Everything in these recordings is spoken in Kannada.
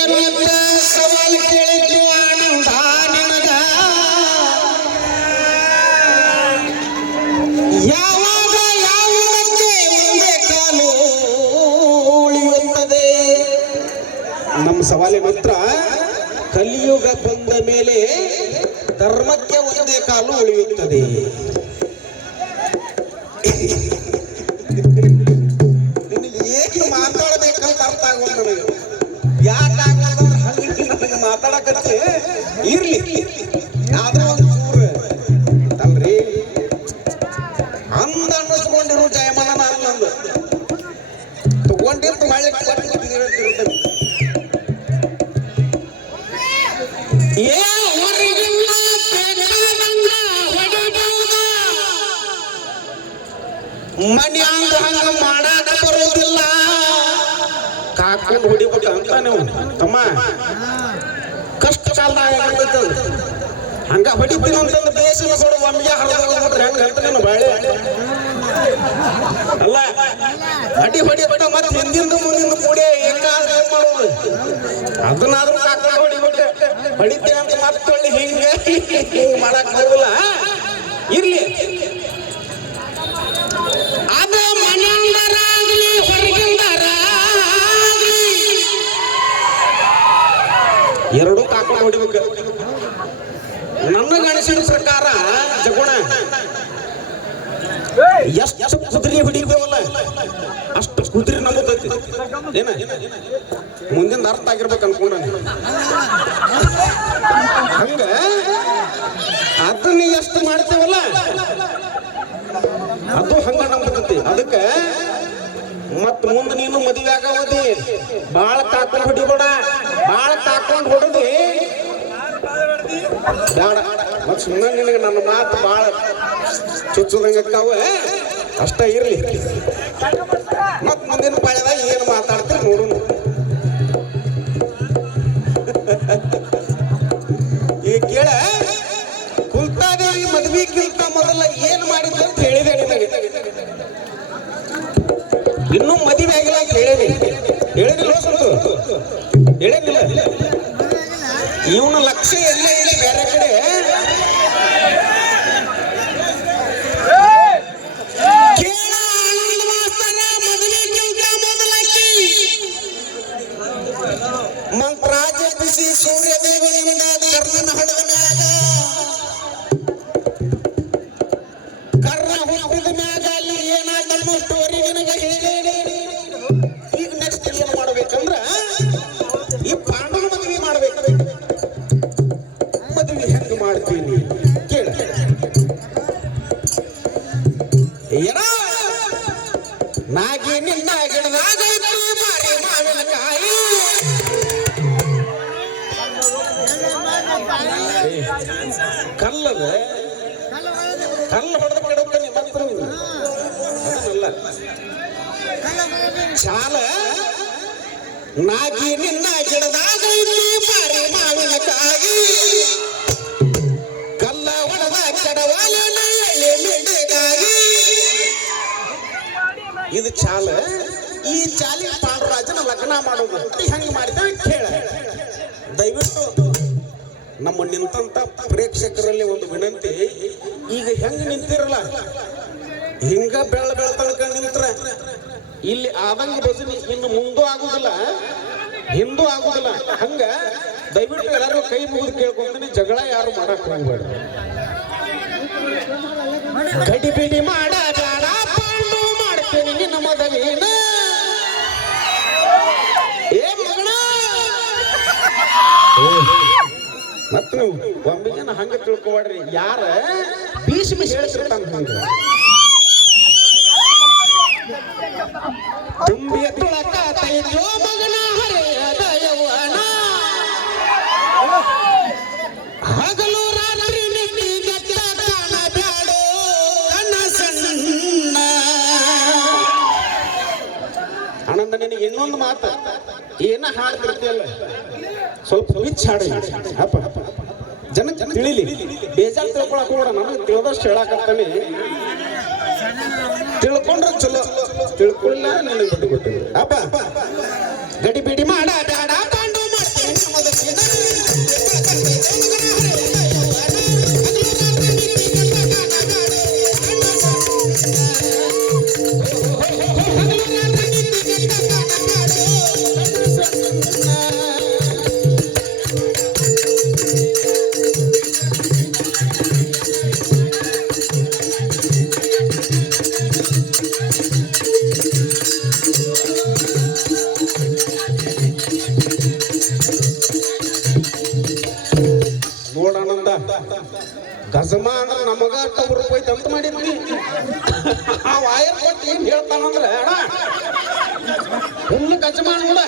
ಏನಂತ ಸವಾಲ್ ಕೇಳಿದ್ವಿ ಆನಂದ, ನಿನಗ. ಯಾವಾಗ ಯಾವುದಕ್ಕೆ ಮುಂದೆ ಕಾಲು ಉಳಿಯುತ್ತದೆ? ನಮ್ಮ ಸವಾಲಿನ ಹತ್ರ ಕಲಿಯುಗ ಬಂದ ಮೇಲೆ ಧರ್ಮಕ್ಕೆ ಒಂದೇ ಕಾಲು ಉಳಿಯುತ್ತದೆ. ಇರ್ಲಿ. ಆದ್ರೂ ಒಂದು ಚೂರು ಅಲ್ರಿ ಅಂದ ಅನ್ನಿಸ್ಕೊಂಡಿರು ಜಯಮಾನ ಅನ್ನಂದು ತಗೊಂಡಿದ್ದು ಹೊಳ್ಳಿ ಏ. ಮನ್ಯಾಂಗ ಹಂಗ ಮಾಡಾಕ ಬರೋದಿಲ್ಲ. ಕಾಕೊಂಡು ಹೊಡಿಬಿಟ್ಟ ಅಂತ ನೀವು. ತಮ್ಮ. ಕಾಲದಾಗ ಆಗಿರ್ತೈತೆ. ಹಂಗ ಹೊಡಿತೀನಿ ಅಂತಂದ್ರೆ ದೇಶದ ಕೊಡು ಒಮ್ಮೆಗೆ ಹರಿದೋಗ್ಬಿಟ್ರೆ ಹೆಂಗ ಹೇಳ್ತೀನಿ ನೀನು ಬಾಳೆ? ಅಲ್ಲ, ಅಡಿ ಹೊಡಿ ಬಿಟ್ಟ ಮತ್ತೆ ಹಿಂದಿಂದ ಮುಂದಿಂದ ಕೂಡಿ ಏಕಾದ ಏನ್ ಮಾಡೋದು? ಅದನ್ನಾದ್ರೂ ಕಾಕೊಂಡು ಹೊಡಿಬಿಟ್ಟೆ ಹೊಡಿತೀನಿ ಅಂತ ಮತ್ತೆ ಹಿಂಗ ಹಿಂಗ್ ಮಾಡಕ್ ಬರೋಲ್ಲ ಇರ್ಲಿ. ಹೊಡಿಬೇಕು ನನ್ನ ಗಣೇಶನ ಪ್ರಕಾರ, ಜಗುಣ. ಎಷ್ಟು ಕುದುರೆ ಹಿಡಿದೇವಲ್ಲ ಅಷ್ಟು ಕುದುರೆ ನಂಬುತ್ತೈತಿ ಏನ? ಮುಂದಿನ ಅರ್ಥ ಆಗಿರ್ಬೇಕು ಅನ್ಕೊಂಡ ಹಂಗ? ಅದನ್ನ ಎಷ್ಟು ಮಾಡ್ತೇವಲ್ಲ? ಅದು ಹಂಗ ನಂಬತೈತಿ ಅದಕ್ಕೆ ಮತ್ ಮುಂದೆ ನೀನು ಮದುವೆ ಆಗವದಿ ಬಾಳ ಕಾಕೊಂಡ್ ಹೊಡಿಬೇಡ ಬಾಳ ಕಾಕೊಂಡ್ ಹೊಡದಿ ಬೇಡ. ಮತ್ ಸುಮ್ಮನೆ ನಿನಗೆ ನನ್ನ ಮಾತು ಬಾಳ ಚುಚ್ಚದಂಗೆ ಅಕ್ಕಾವ ಅಷ್ಟೇ ಇರ್ಲಿ. ಮತ್ ಮುಂದಿನ ಪಾಳ್ಯದಾಗ ಏನು ಮಾತಾಡ್ತೀರಿ ನೋಡೋಣ ಈ ಕೇಳ ಕುಲ್ತಾದೇವಿ ಮದ್ವಿಗಿಂತ ಮೊದಲ ಏನು ಮಾಡಿದ್ರು ಅಂತ ಹೇಳಿದೆ ನಿನಗೆ. ಇನ್ನೂ ಮದುವೆ ಮಂತ್ರ ಬಿಸಿ ಸೂರ್ಯದೇವನಿಂದ ಕರ್ಣನ ಹೊಡೆದನಾಗ ಕರ್ಣ ಹುಟ್ಟಿದ ಮ್ಯಾಗ ಅಲ್ಲಿ ಏನಾಯ್ತು ಸ್ಟೋರಿ ನಿನಗೆ ಹೇಳಿ. ಈಗ ನೆಕ್ಸ್ಟ್ ಏನು ಮಾಡ್ಬೇಕಂದ್ರ, ಈ ಪಾಂಡವ ಮದುವೆ ಮಾಡ್ಬೇಕು. ಮದುವೆ ಹೆಂಗ್ ಮಾಡ್ತೀನಿ ಕೇಳ. ಏನ? ಚಾಲ. ನಾಗಿ ನಿನ್ನ ಗಿಡದಾಗ ಮಾರಿ ಮಾವಿನಕಾಯಿ ಕಲ್ಲ ಒಡದ ಕೆಡವಾಲಿಗಾಗಿ ಇದು ಚಾಲ. ಈ ಚಾಲಿ ಪಾಂಡುರಾಜನ ಲಗ್ನ ಮಾಡೋದು ಹೆಂಗ್ ಮಾಡಿದ್ರೆ ಕೇಳ. ದಯವಿಟ್ಟು ನಮ್ಮ ನಿಂತಂತ ಪ್ರೇಕ್ಷಕರಲ್ಲಿ ಒಂದು ವಿನಂತಿ. ಈಗ ಹೆಂಗ್ ನಿಂತಿರಲ್ಲ? ಹಿಂಗ ಬೆಳ ಬೆಳ ತನಕ ನಿಂತ್ರ. ಇಲ್ಲಿ ಆದಂಗ ಬಸನಿ ಇನ್ನು ಮುಂದೂ ಆಗುದಿಲ್ಲ ಹಿಂದೂ ಆಗುದಿಲ್ಲ. ಹಂಗ ದಯವಿಟ್ಟು ಎಲ್ಲರೂ ಕೈ ಮುಗಿದು ಕೇಳ್ಕೊಂತೀನಿ, ಜಗಳ ಯಾರು ಮಾಡಕ್ ಹೋಗ್ಬೇಡ. ಗಡಿಬಿಡಿ ಮಾಡ, ಬೇಡ, ಪಾಂಡು ಮಾಡ್ತೀನಿ ನಿನ್ನ ಏ ನೀವು ಹಂಗ ತಿಳ್ಕೊಬೇಡ್ರಿ. ಯಾರ? ಭೀಷ್ಮ ಹೇಳ್ತಿರ್ತಾನ ಹಂಗ. ತುಂಬಿಯ ತುಳಕ ತೈಜೋ ಮಗನ ಹರೆಯ ದಯವನ ಹಗಲು ರಾತ್ರಿ ಬ್ಯಾಡೋ ಕಾಣಬ್ಯಾಡೋ ಸಣ್ಣ. ಆನಂದ, ನಿನಗೆ ಇನ್ನೊಂದು ಮಾತು. ಏನ ಹಾಡ್ತಿರ್ತೀಯಲ್ಲ ಸ್ವಲ್ಪ ಸ್ವಿಚ್ ಹಾಡ ಅಪ್ಪ. ಜನ ತಿಳಿಲಿ. ಬೇಜಾರು ತಿಳ್ಕೊಳಕ್ ಕೂಡ ನನಗೆ ತಿಳಿದಷ್ಟು ಹೇಳಕತ್ತಾನೆ. ತಿಳ್ಕೊಂಡ್ರೆ ಚಲೋ. ತಿಳ್ಕೊಳ್ಳ ನನಗೆ ಬಿಟ್ಟು ಕೊಟ್ಟಿದ್ರು ಅಪ್ಪ ಗಡಿ ಬಿಡಿ ಮಾಡ. ರೂಪಾಯಿ ಅಂತ ಮಾಡಿದ್ವಿ ಆ ವಾಯರ್ ಕೊಟ್ಟು ಏನ್ ಹೇಳ್ತಾನಂದ್ರೆ ಅಣ್ಣ, ಹುಲ್ಲು ಕಚ್ಚ ನೋಡ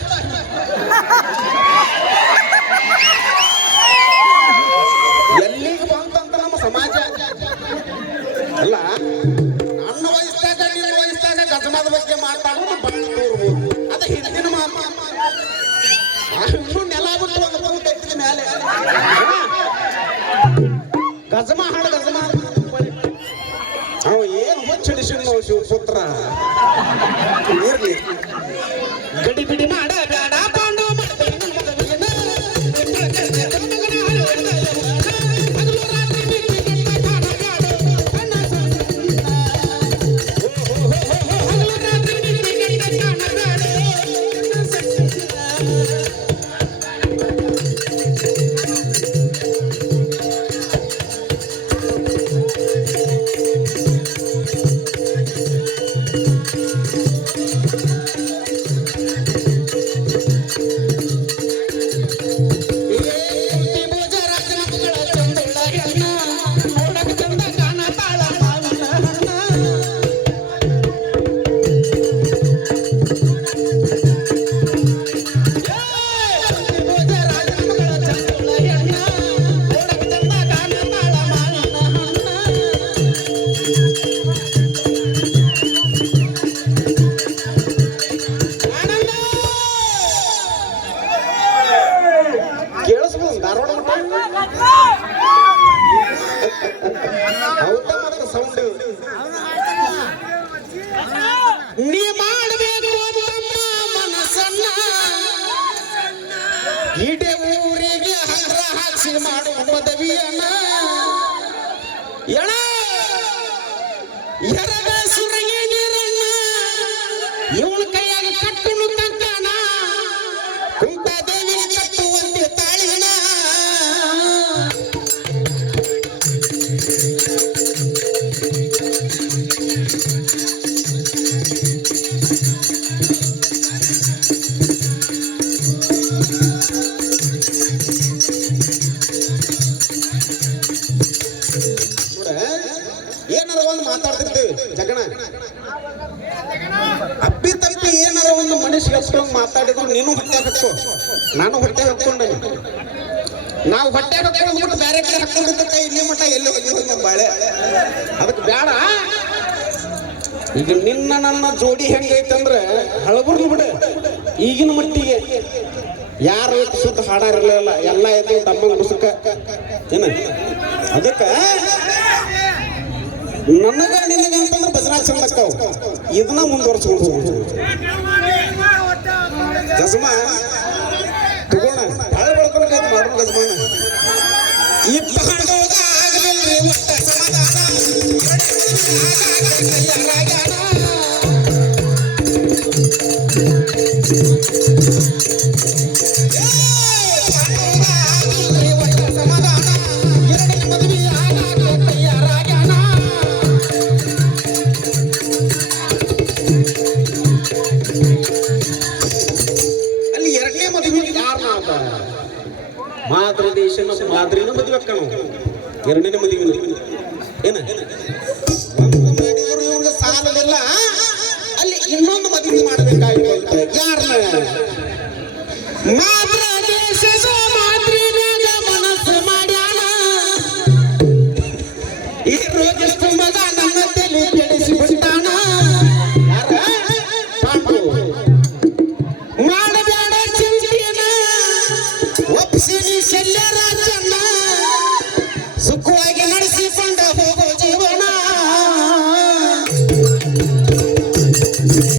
ಎಲ್ಲಿಗೆ ಬಂತಂತ ನಮ್ಮ ಸಮಾಜ. ಅಲ್ಲ ನನ್ನ ವಯಸ್ಸಾಗ ನಿನ್ನ ವಯಸ್ಸಾಗ ಗಜಮದ ಬಗ್ಗೆ ಮಾತಾಡೋದು ಬಂದು ತೋರ್ಬೋದು. ಅದ ಹಿಂದಿನ ಮಾತು. ಇನ್ನೂ ನೆಲ ಬಿಟ್ಟು ಒಂದು ಮೇಲೆ ಗಜಮ ಹಾಡು ಗಜಮ ಅವ ಏನು ಮುಚ್ಚಡಿಸಿದ್ನೋ ಶಿವಪುತ್ರ. ಇರ್ಲಿ. ನೀ ಮಾಡಬೇಕು ಜಗಣ ಅಪ್ಪಿ ತಪ್ಪಿ ಏನಾರ ಒಂದು ಮನುಷ್ಯ ಹಚ್ಕೊಂಡು ಮಾತಾಡಿದ್ರು ನೀನು ಹೊಟ್ಟೆ ಹಾಕೋ ನಾನು ಹೊಟ್ಟೆ ಹಾಕೊಂಡೆ ನಾವು ಹೊಟ್ಟೆ ಹಾಕೊಂಡ್ಬಿಟ್ಟು ಬೇರೆ ಕಡೆ ಹಾಕೊಂಡಿದ್ದಕ್ಕ ಇಲ್ಲಿ ಮಟ್ಟ ಎಲ್ಲಿ ಹೋಗಿ ಬಾಳೆ. ಅದಕ್ಕೆ ಬೇಡ ಈಗ ನಿನ್ನ ನನ್ನ ಜೋಡಿ ಹೆಂಗೈತಂದ್ರೆ ಹಳಬರ್ನು ಬಿಡ. ಈಗಿನ ಮಟ್ಟಿಗೆ ಯಾರು ಸುತ್ತ ಹಾಡಾರಿರ್ಲಿಲ್ಲ. ಎಲ್ಲ ಐತಿ ತಮ್ಮ ಮುಸುಕ. ಏನ? ಅದಕ್ಕ ನನಗ ನಿನಗ ಅಂತಂದ್ರೆ ಭಜನಾ ಚಂದ ಅಕ್ಕಾವ್ ಇದನ್ನ ಮುಂದುವರ್ಸ್ಕೊಂಡು ಹೋಗ್ಬೋದು ಗಜಮ ತಗೋಣ ಭಾಳ ಬೆಳ್ಕೊಳಕೈತಿ ಮಾಡ್ರು ಗಜಮಾನ ಇಪ್ಪ ಹಾಡೋಗ ಆಗಲಿಲ್ರಿ ಒಟ್ಟ ಸಮಾಧಾನ ಸಮಾಧಾನ മാതൃദേശം മാതൃനെ മതി വെക്കണം ಎರಡನೇ ಮದುವೆ ಏನ ಇವ್ರಿಗೆ ಸಾಲದೆಲ್ಲ ಅಲ್ಲಿ ಇನ್ನೊಂದು ಮದುವೆ ಮಾಡಬೇಕಾಯ್ತು ಅಂತ ಯಾರನ್ನ ಮಾತ್ರ ಮನಸ್ಸು ಮಾಡ್ಯಾನ ಈ ರೋಗ